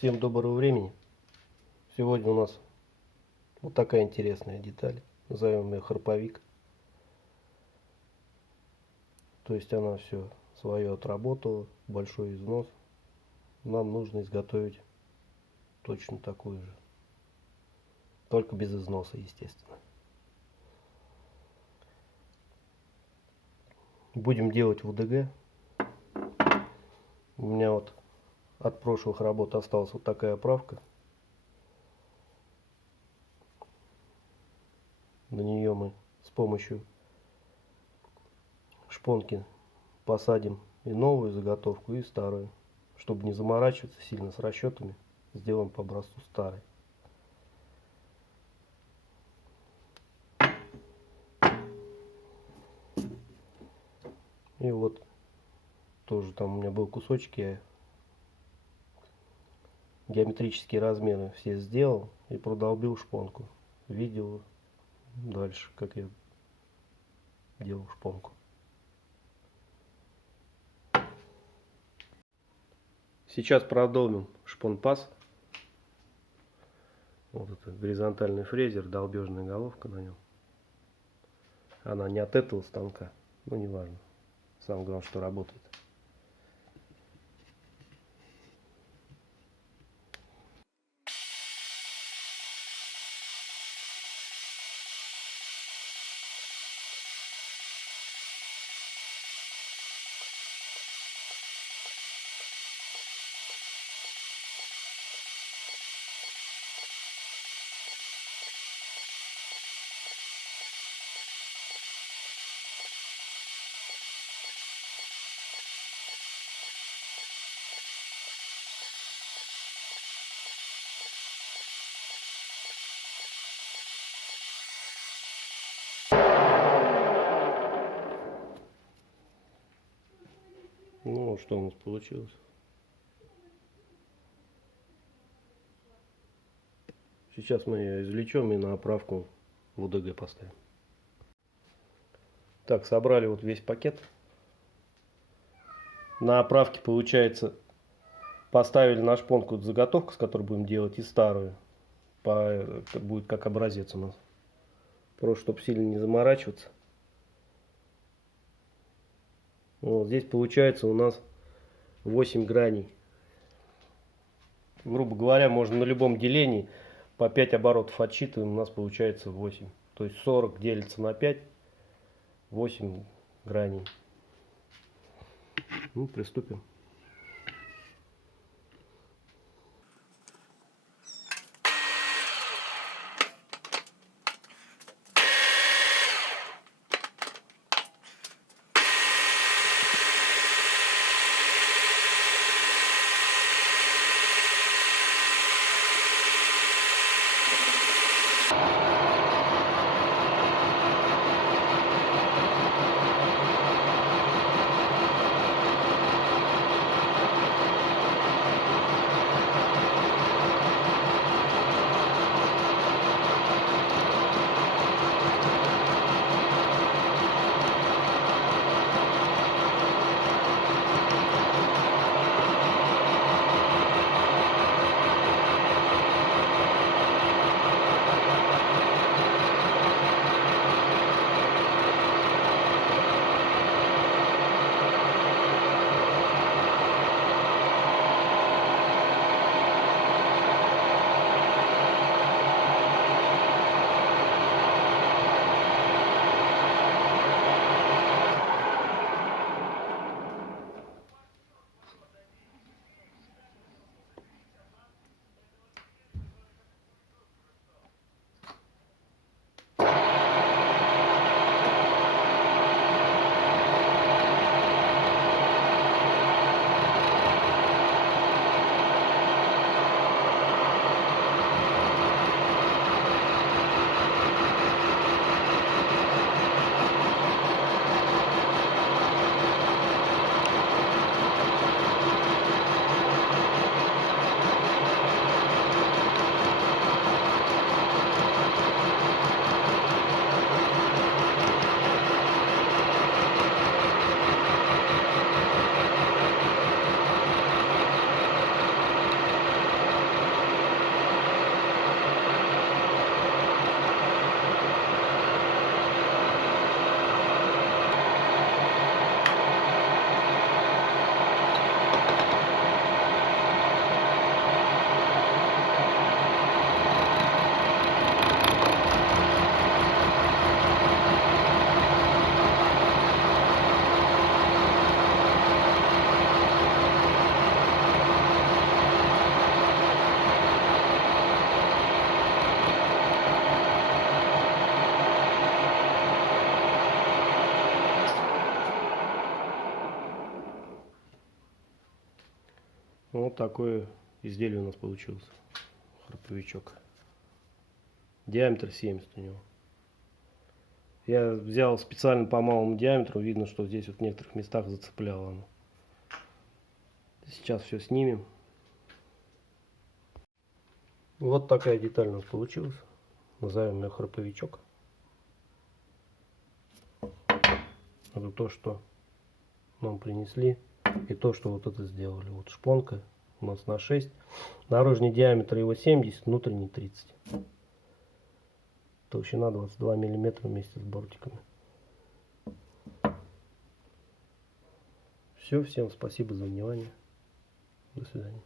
Всем доброго времени. Сегодня у нас вот такая интересная деталь. Назовем ее харповик. То есть она все свое отработала, большой износ. Нам нужно изготовить точно такую же. Только без износа, естественно. Будем делать в УДГ. У меня вот от прошлых работ осталась вот такая оправка. На нее мы с помощью шпонки посадим и новую заготовку, и старую. Чтобы не заморачиваться сильно с расчетами, сделаем по образцу старой. И вот тоже там у меня был кусочек, я геометрические размеры все сделал и продолбил шпонку. Видео дальше, как я делал шпонку. Сейчас продолбим шпонпаз. Вот это горизонтальный фрезер, долбежная головка на нем. Она не от этого станка, но не важно. Самое главное, что работает. Ну, что у нас получилось. Сейчас мы ее извлечем и на оправку в УДГ поставим. Так, собрали вот весь пакет. На оправке, получается, поставили на шпонку заготовку, с которой будем делать, и старую. Будет как образец у нас. Просто, чтобы сильно не заморачиваться. Вот здесь получается у нас 8 граней. Грубо говоря, можно на любом делении по 5 оборотов отсчитываем, у нас получается 8. То есть 40 делится на 5, 8 граней. Ну, приступим. Вот такое изделие у нас получилось. Храповичок. Диаметр 70 у него. Я взял специально по малому диаметру. Видно, что здесь вот в некоторых местах зацепляло оно. Сейчас все снимем. Вот такая деталь у нас получилась. Назовем ее храповичок. Это то, что нам принесли. И то, что вот это сделали. Вот шпонка у нас на 6. Наружный диаметр его 70, внутренний 30. Толщина 22 миллиметра вместе с бортиками. Все, всем спасибо за внимание. До свидания.